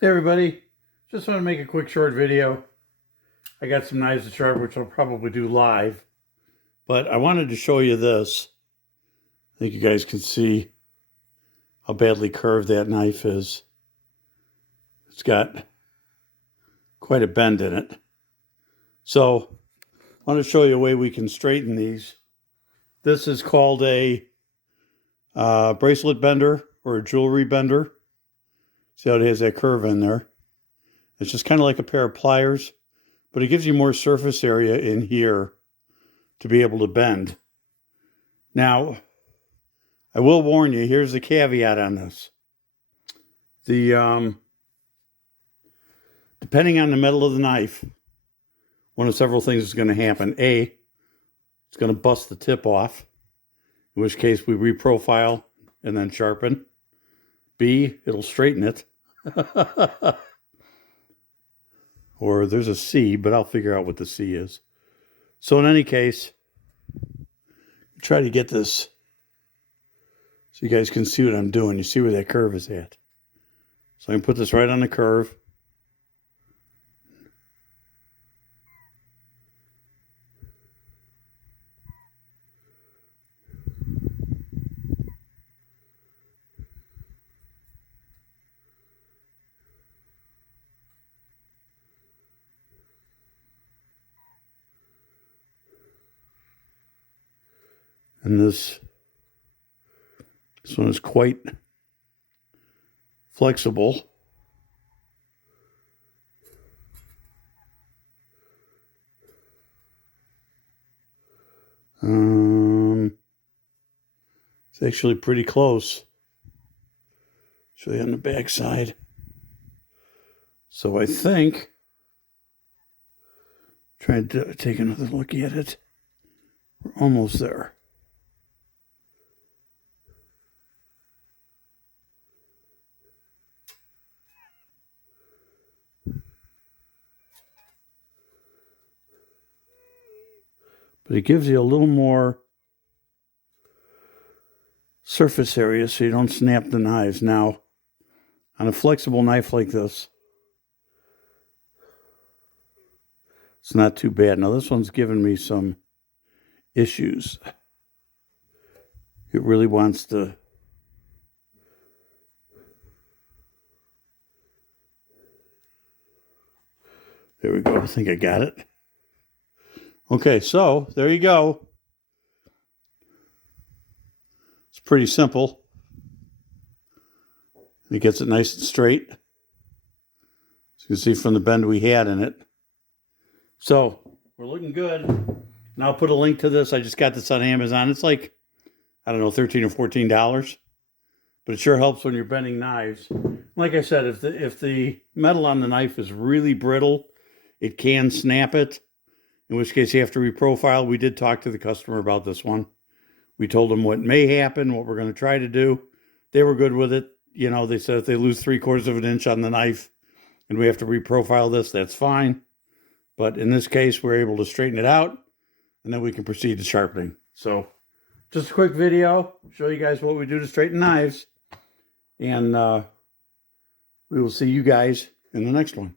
Hey everybody, just want to make a quick short video. I got some knives to sharpen, which I'll probably do live, but I wanted to show you this. I think you guys can see how badly curved that knife is. It's got quite a bend in it. So I want to show you a way we can straighten these. This is called a bracelet bender or a jewelry bender. See how it has that curve in there? It's just kind of like a pair of pliers, but it gives you more surface area in here to be able to bend. Now, I will warn you, here's the caveat on this. Depending on the metal of the knife, one of several things is going to happen. A, it's going to bust the tip off, in which case we reprofile and then sharpen. B, it'll straighten it. Or there's a C, but I'll figure out what the C is. So in any case, try to get this so you guys can see what I'm doing. You see where that curve is at. So I can put this right on the curve. And this one is quite flexible. It's actually pretty close. Show you on the back side. So I think, trying to take another look at it. We're almost there. But it gives you a little more surface area so you don't snap the knives. Now, on a flexible knife like this, it's not too bad. Now, this one's given me some issues. It really wants to... There we go. I think I got it. Okay, so there you go. It's pretty simple. It gets it nice and straight. As you can see from the bend we had in it. So we're looking good. And I'll put a link to this. I just got this on Amazon. It's like, I don't know, $13 or $14. But it sure helps when you're bending knives. Like I said, if the metal on the knife is really brittle, it can snap it. In which case you have to reprofile. We did talk to the customer about this one. We told them what may happen, what we're going to try to do. They were good with it. You know, they said if they lose 3/4 of an inch on the knife and we have to reprofile this, that's fine. But in this case, we're able to straighten it out and then we can proceed to sharpening. So just a quick video, show you guys what we do to straighten knives. And we will see you guys in the next one.